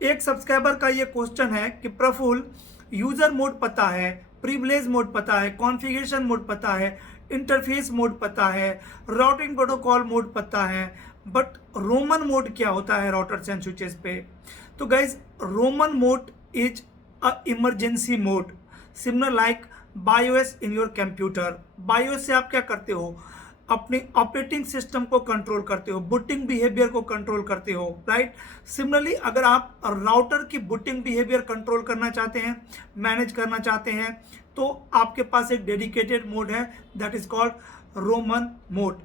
एक सब्सक्राइबर का ये क्वेश्चन है कि प्रफुल्ल, यूजर मोड पता है, प्रिविलेज मोड पता है, कॉन्फ़िगरेशन मोड पता है, इंटरफेस मोड पता है, राउटिंग प्रोटोकॉल मोड पता है, बट रोमन मोड क्या होता है राउटर्स एंड स्विचेस पे। तो guys, Roman mode is a emergency mode similar like BIOS in your computer. BIOS से आप क्या करते हो, अपने ऑपरेटिंग सिस्टम को कंट्रोल करते हो, बूटिंग बिहेवियर को कंट्रोल करते हो, राइट। सिमिलरली अगर आप राउटर की बूटिंग बिहेवियर कंट्रोल करना चाहते हैं, मैनेज करना चाहते हैं, तो आपके पास एक डेडिकेटेड मोड है, that is called Roman mode.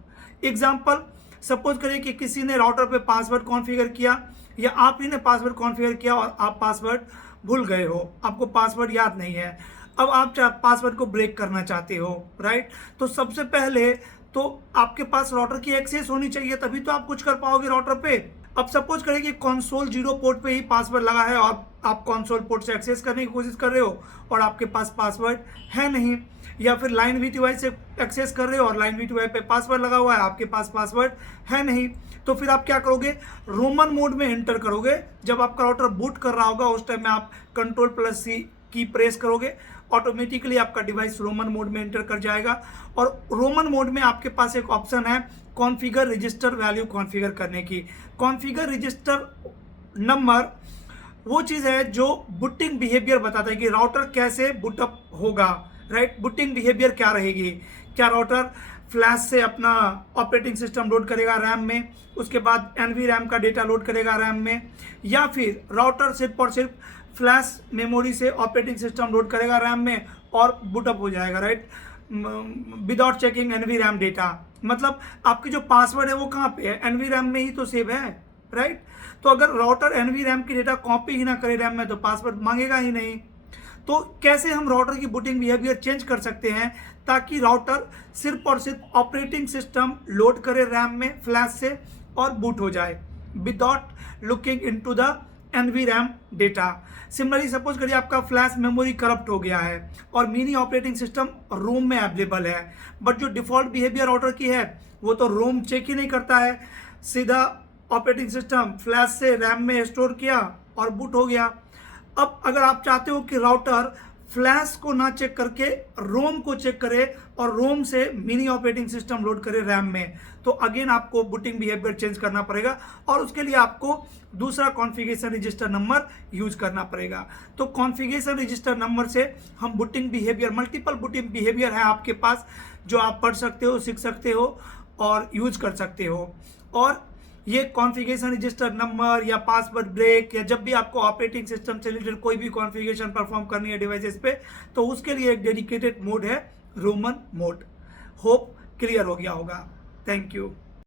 Example, suppose करिए कि किसी ने राउटर पे पासवर्ड कॉन्फ़िगर किया, या आप ही ने पासवर्ड कॉन्फ़िगर किया और आप पासवर्ड भूल गए हो, आपको पासवर्ड याद नहीं है। अब आप पासवर्ड को ब्रेक करना चाहते हो, राइट। तो सबसे पहले तो आपके पास राउटर की एक्सेस होनी चाहिए, तभी तो आप कुछ कर पाओगे राउटर पे। अब सपोज करें कि कंसोल 0 पोर्ट पे ही पासवर्ड लगा है और आप कंसोल पोर्ट से एक्सेस करने की कोशिश कर रहे हो और आपके पास पासवर्ड है नहीं, या फिर लाइन वी से एक्सेस कर रहे हो और लाइन वी पे पासवर्ड लगा हुआ है, आपके पास पासवर्ड है नहीं, तो फिर आप क्या करोगे, रोमन मोड में एंटर करोगे। जब आपका राउटर बूट कर रहा होगा उस टाइम में आप Ctrl+C की प्रेस करोगे, ऑटोमेटिकली आपका डिवाइस रोमन मोड में एंटर कर जाएगा। और रोमन मोड में आपके पास एक ऑप्शन है कॉन्फ़िगर रजिस्टर वैल्यू कॉन्फ़िगर करने की। कॉन्फ़िगर रजिस्टर नंबर वो चीज़ है जो बूटिंग बिहेवियर बताता है कि राउटर कैसे बूटअप होगा, राइट। बूटिंग बिहेवियर क्या रहेगी, क्या राउटर फ्लैश से अपना ऑपरेटिंग सिस्टम लोड करेगा रैम में, उसके बाद NVRAM का डेटा लोड करेगा रैम में, या फिर राउटर सिर्फ और सिर्फ फ्लैश मेमोरी से ऑपरेटिंग सिस्टम लोड करेगा रैम में और बूटअप हो जाएगा, right, without checking NVRAM data. मतलब आपकी जो पासवर्ड है वो कहाँ पे है, NVRAM में ही तो सेव है, राइट। तो अगर राउटर NVRAM की डेटा कॉपी ही ना करे रैम में तो पासवर्ड मांगेगा ही नहीं। तो कैसे हम राउटर की बूटिंग बिहेवियर चेंज कर सकते हैं ताकि राउटर सिर्फ और सिर्फ ऑपरेटिंग सिस्टम लोड करे रैम में फ्लैश से और बूट हो जाए without looking into the NVRAM data. Similarly suppose करिए आपका फ्लैश मेमोरी करप्ट हो गया है और मिनी ऑपरेटिंग सिस्टम रोम में अवेलेबल है, बट जो डिफ़ॉल्ट बिहेवियर राउटर की है वो तो रोम चेक ही नहीं करता है, सीधा ऑपरेटिंग सिस्टम फ्लैश से रैम में स्टोर किया और बूट हो गया। अब अगर आप चाहते हो कि राउटर फ्लैश को ना चेक करके रोम को चेक करे और रोम से मिनी ऑपरेटिंग सिस्टम लोड करे रैम में, तो अगेन आपको बूटिंग बिहेवियर चेंज करना पड़ेगा और उसके लिए आपको दूसरा कॉन्फ़िगरेशन रजिस्टर नंबर यूज करना पड़ेगा। तो कॉन्फ़िगरेशन रजिस्टर नंबर से हम booting behaviour, multiple booting behaviour है आपके पास जो आप पढ़ सकते हो, सीख सकते हो और यूज कर सकते हो। और ये कॉन्फ़िगरेशन रजिस्टर नंबर या पासवर्ड ब्रेक या जब भी आपको ऑपरेटिंग सिस्टम से रिलेटेड कोई भी कॉन्फ़िगरेशन परफॉर्म करनी है डिवाइसेस पे, तो उसके लिए एक डेडिकेटेड मोड है रोमन मोड। होप क्लियर हो गया होगा। Thank you.